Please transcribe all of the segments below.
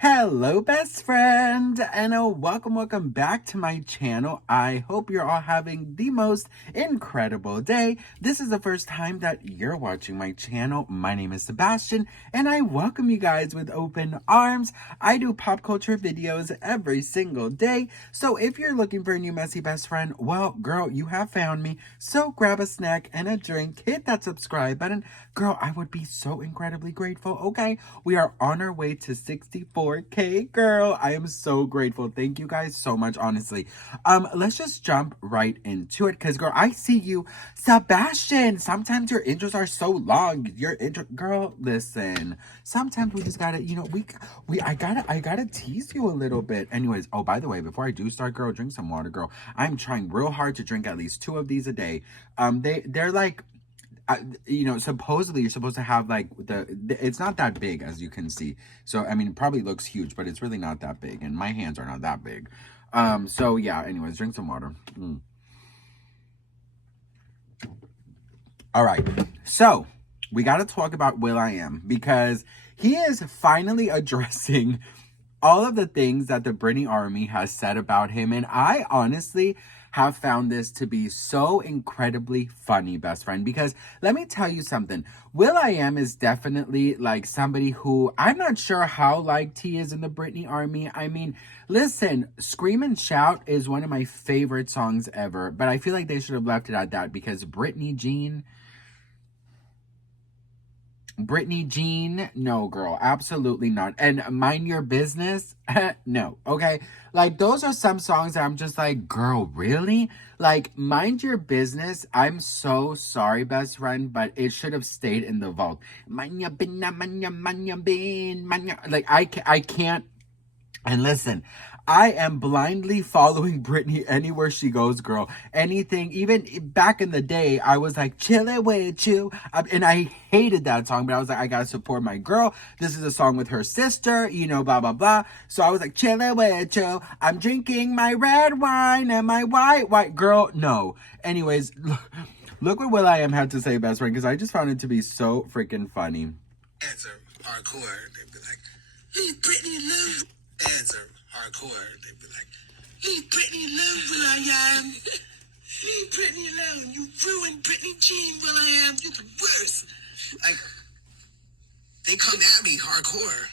Hello, best friend, and welcome back to my channel. I hope you're all having the most incredible day. This is the first time that you're watching my channel. My name is Sebastian, and I welcome you guys with open arms. I do pop culture videos every single day, so if you're looking for a new messy best friend, well, girl, you have found me. So grab a snack and a drink, hit that subscribe button. Girl, I would be so incredibly grateful, okay? We are on our way to 64K, girl. I am so grateful. Thank you guys so much, honestly. Let's just jump right into it, because, girl, I see you. Sebastian, sometimes your intros are so long. Your intro, girl, listen. Sometimes we just gotta, I gotta tease you a little bit. Anyways, oh, by the way, before I do start, girl, drink some water, girl. I'm trying real hard to drink at least 2 of these a day. They're like, supposedly you're supposed to have like it's not that big, as you can see. So, I mean, it probably looks huge, but it's really not that big. And my hands are not that big. So yeah, anyways, drink some water. All right. So we got to talk about Will.i.am, because he is finally addressing all of the things that the Britney Army has said about him. And I honestly have found this to be so incredibly funny, best friend, because let me tell you something. Will.i.am is definitely like somebody who I'm not sure how liked he is in the Britney Army. I mean, listen, Scream and Shout is one of my favorite songs ever, but I feel like they should have left it at that, because Britney Jean, no, girl, absolutely not. And Mind Your Business, no, okay? Like, those are some songs that I'm just like, girl, really? Like, Mind Your Business, I'm so sorry, best friend, but it should have stayed in the vault. Mind your business, mind your business, like, I can't. And listen, I am blindly following Britney anywhere she goes, girl. Anything, even back in the day, I was like, chillin' with you. And I hated that song, but I was like, I gotta support my girl. This is a song with her sister, blah, blah, blah. So I was like, chillin' with you. I'm drinking my red wine and my white girl. No. Anyways, look what Will.i.am had to say, best friend, because I just found it to be so freaking funny. Answer hardcore. They'd be like, leave Britney alone. Answer hardcore. They'd be like, leave Britney alone, Will.i.am. Leave Britney alone. You ruined Britney Jean, Will.i.am. You're the worst. Like, they come at me hardcore.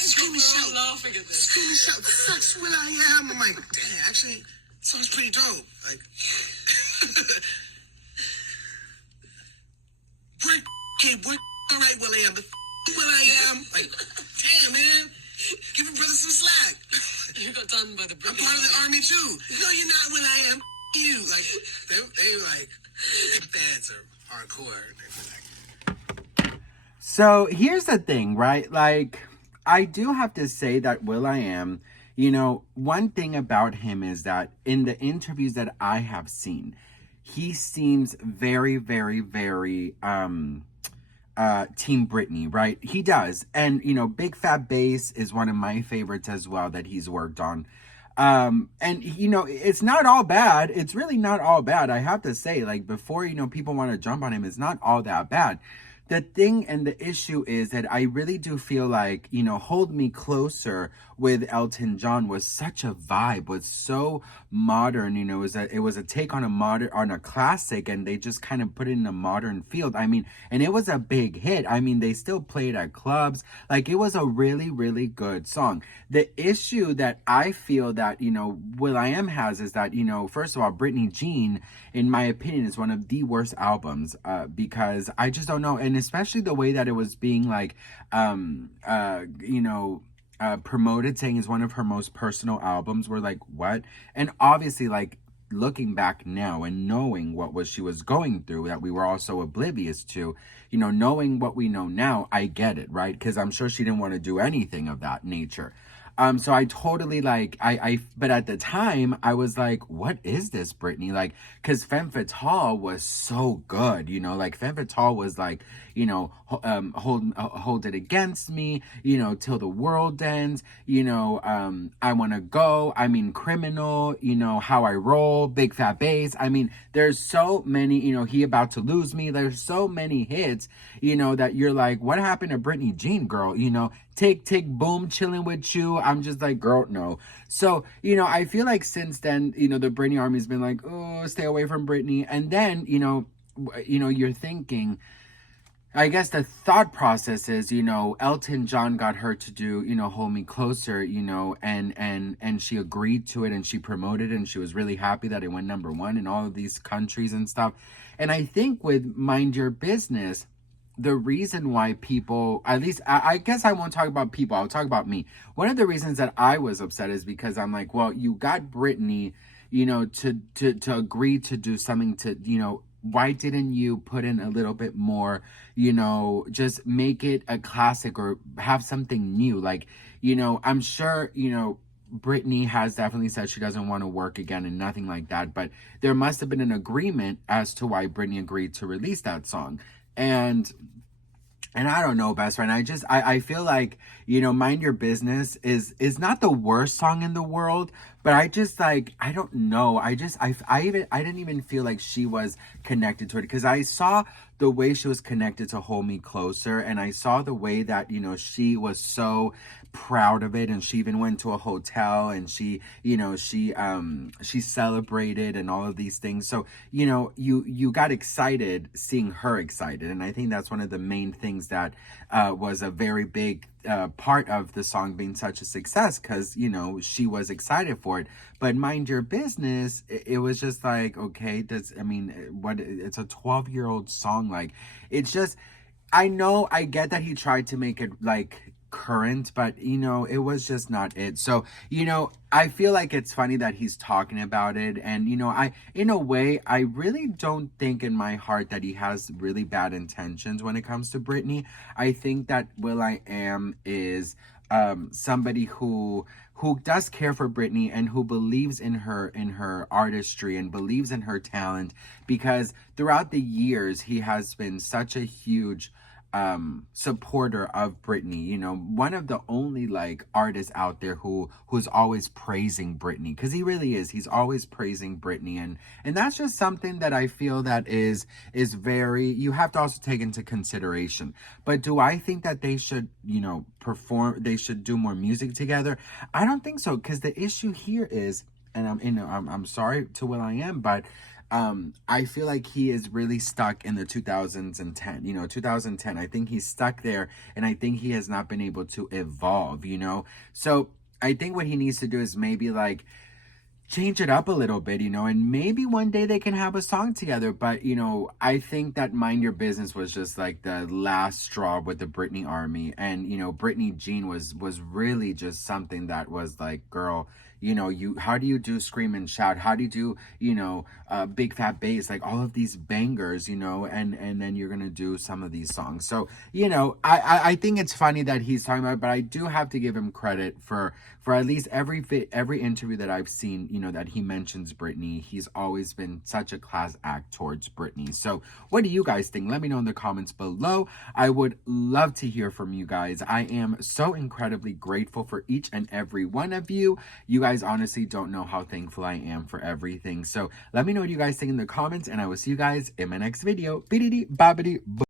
Scream and shout. Laughing at this. Scream and shout sucks, Will.i.am. I'm like, damn, actually, sounds pretty dope. Like, work, okay, work. All right, Will.i.am, but Will.i.am. Like, damn, man. Give a brother some slack. You got done by the Britney. I'm part of the army too. No, you're not, Will.i.am. You. Like, they were like, big fans are hardcore. They were like. So here's the thing, right? Like, I do have to say that Will.i.am, one thing about him is that in the interviews that I have seen, he seems very, very, very, Team Britney, right? He does. And, Big Fat Bass is one of my favorites as well that he's worked on. And, it's not all bad. It's really not all bad. I have to say, like, before, people want to jump on him, it's not all that bad. The thing and the issue is that I really do feel like, Hold Me Closer with Elton John was such a vibe, was so modern, it was a take on a classic, and they just kind of put it in a modern field. I mean, and it was a big hit. I mean, they still played at clubs. Like, it was a really, really good song. The issue that I feel that, Will.i.am has is that, first of all, Britney Jean, in my opinion, is one of the worst albums, because I just don't know. And especially the way that it was being like, promoted, saying is one of her most personal albums. We're like, what? And obviously, like, looking back now and knowing what she was going through, that we were all so oblivious to, knowing what we know now, I get it, right? Because I'm sure she didn't want to do anything of that nature. So I totally but at the time I was like, what is this, Britney? Like, cause Femme Fatale was so good, like Femme Fatale was like, hold it against me, till the world ends, I wanna go, I mean, Criminal, How I Roll, Big Fat Bass. I mean, there's so many, He About to Lose Me. There's so many hits, that you're like, what happened to Britney Jean, girl? take boom chilling with you. I'm just like, girl, no. So, I feel like since then, the Britney Army's been like, oh, stay away from Britney. And then, you're thinking, I guess the thought process is, Elton John got her to do, Hold Me Closer, and she agreed to it and she promoted it and she was really happy that it went #1 in all of these countries and stuff. And I think with Mind Your Business, the reason why people, at least I guess I won't talk about people, I'll talk about me. One of the reasons that I was upset is because I'm like, well, you got Britney, to agree to do something to, why didn't you put in a little bit more, just make it a classic or have something new? Like, I'm sure, Britney has definitely said she doesn't want to work again and nothing like that, but there must have been an agreement as to why Britney agreed to release that song. And I don't know, best friend. I feel like, Mind Your Business is not the worst song in the world, but I just like, I don't know. I didn't even feel like she was connected to it, because I saw the way she was connected to Hold Me Closer, and I saw the way that, she was so proud of it, and she even went to a hotel and she celebrated and all of these things. So, you got excited seeing her excited, and I think that's one of the main things that was a very big part of the song being such a success, because she was excited for it. But Mind Your Business, it was just like, okay, it's a 12-year-old song. Like, it's just, I know, I get that he tried to make it like current, but it was just not it. So, I feel like it's funny that he's talking about it, and in a way, I really don't think in my heart that he has really bad intentions when it comes to Britney. I think that Will.i.am is somebody who does care for Britney and who believes in her artistry and believes in her talent, because throughout the years he has been such a huge supporter of Britney. One of the only like artists out there who's always praising Britney, because he really is. He's always praising Britney, and that's just something that I feel that is very, you have to also take into consideration. But do I think that they should, they should do more music together? I don't think so, because the issue here is, and I'm sorry to Will.i.am, but I feel like he is really stuck in the 2010, 2010. I think he's stuck there, and I think he has not been able to evolve, So I think what he needs to do is maybe like change it up a little bit, and maybe one day they can have a song together. But, I think that Mind Your Business was just like the last straw with the Britney Army. And, Britney Jean was really just something that was like, girl, how do you do Scream and Shout? How do you do, Big Fat Bass? Like all of these bangers, and then you're going to do some of these songs. So, I think it's funny that he's talking about it, but I do have to give him credit for at least every interview that I've seen, that he mentions Britney. He's always been such a class act towards Britney. So what do you guys think? Let me know in the comments below. I would love to hear from you guys. I am so incredibly grateful for each and every one of you. You guys honestly don't know how thankful I am for everything. So let me know what you guys think in the comments, and I will see you guys in my next video. Bididi babidi.